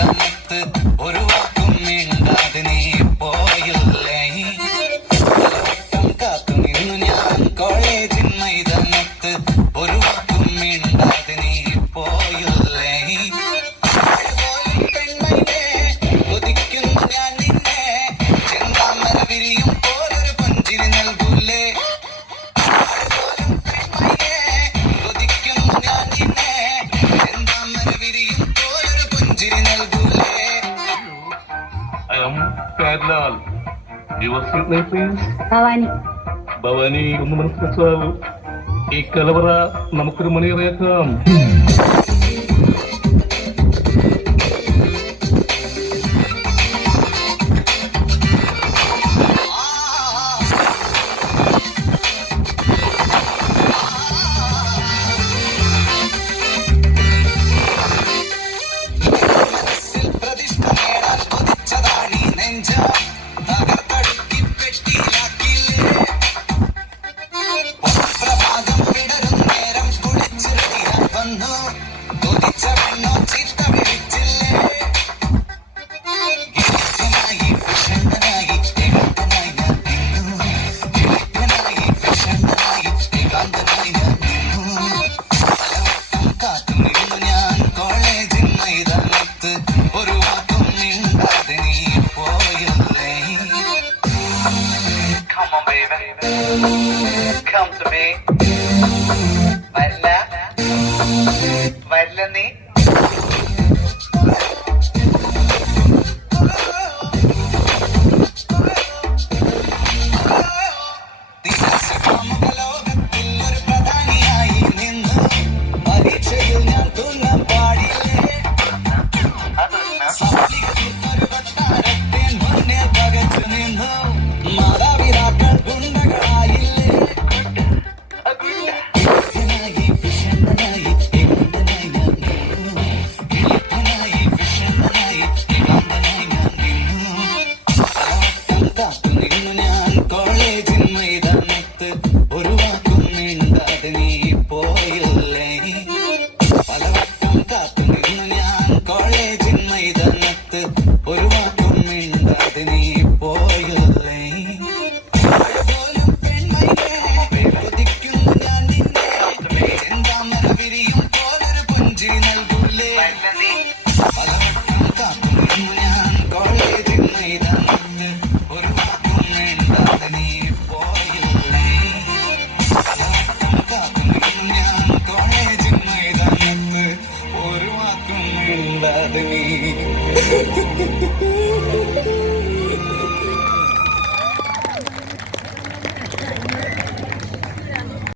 മൈതാനത്ത് ഒരു വാക്കും മിണ്ടാതെ നീ പോയില്ലേ. പലവട്ടം കാത്തു നിന്നു ഞാൻ കോളേജിൻ മൈതാനത്ത് ഒരു വാക്കും മിണ്ടാതെ നീ പോയില്ലേ. പെൺമയിലേ കൊതിക്കുന്നു ഞാൻ നിന്നെ, ചെന്താമര വിരിയും പോലൊരു പുഞ്ചിരി നൽകൂലേ. ഭവാനി. ഭവാനി ഒന്ന് മനസ്സിലാക്കാവൂ, ഈ കലവറ നമുക്കൊരു മണിയറയാക്കാം. ഒരു വാക്കും മിണ്ടാതെ നീ പോയില്ലേ. Come on baby, come to me. വരില്ല നീ. ലോകത്തിൽ ഒരു പ്രധാനിയായി നിന്ന് പരീക്ഷയിൽ ഞാൻ തുന്നാൻ പാടില്ലേ. ഒരു കൊട്ടാരത്തെ മുന്നേ പകച്ചു നിന്നു മാതാപിതാക്കൾ ഗുണ്ടകളായില്ലേ. കോളേജിൻ മൈതാനത്ത് ഒരു വാക്കും മിണ്ടാതെ നീ പോയില്ലേ. പലവട്ടം കാത്തു നിന്നു ഞാൻ കോളേജിൻ മൈതാനത്ത് ഒരു വാക്കും മിണ്ടാതെ നീ പോയില്ലേ. പെൺമയിലേ കൊതിക്കുന്നു ഞാൻ നിന്നെ, ചെന്താമര വിരിയും പോലൊരു പുഞ്ചിരി നൽകൂലേ. പലവട്ടം കാത്തു നിന്നു ഞാൻ കോളേജിൻ മൈതാനത്ത് ഒരു വാക്കും മിണ്ടാതെ നീ പോയില്ലേ. പലവട്ടം കാത്തു നിന്നു ഞാൻ കോളേജിൻ മൈതാനത്ത് ഒരു വാക്കും മിണ്ടാതെ നീ